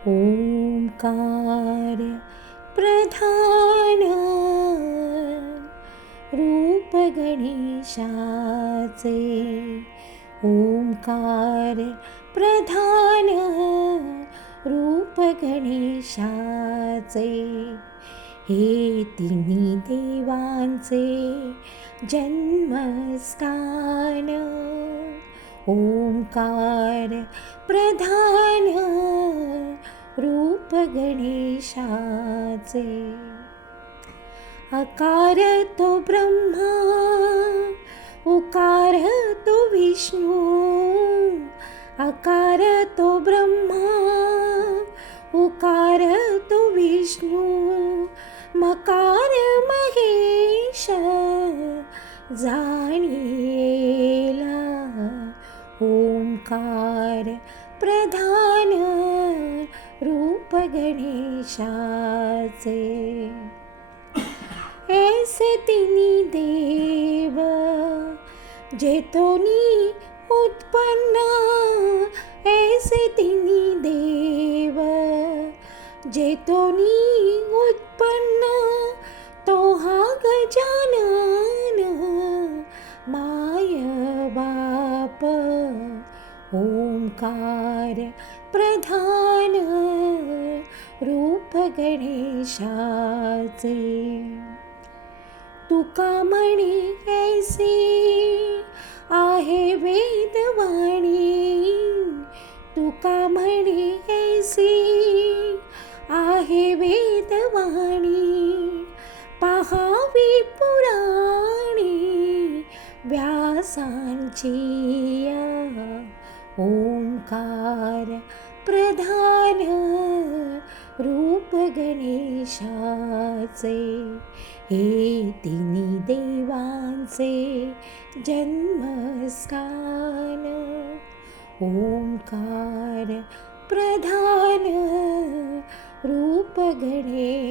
ओंकार प्रधान रूप गणेशाचे, ओंकार प्रधान रूप गणेशाचे, हे तिन्ही देवांचे जन्मस्थान. ओंकार प्रधान रूप गणेशाचे, अकार तो ब्रह्मा, उकार तो विष्णू, अकार तो ब्रह्मा, उकार तो विष्णू, मकार महेश जाणिला. ओंकार प्रधान रूप गणेशाचे, ऐसे तिन्ही देव जेतोनी उत्पन्न, ऐसे तिन्ही देव जेतोनी उत्पन्न, तो हा गजानन माय बाप. ओंकार प्रधान रूप गणेशाचे, तुका म्हणे ऐसी आहे वेदवाणी, तुका म्हणे ऐसी आहे वेदवाणी, पहावी पुराणी व्यासांची. ओंकार प्रधान रूप गणेशाचे, हे तिन्ही देवांचे जन्मस्थान. ओंकार प्रधान रूप गणेशाचे.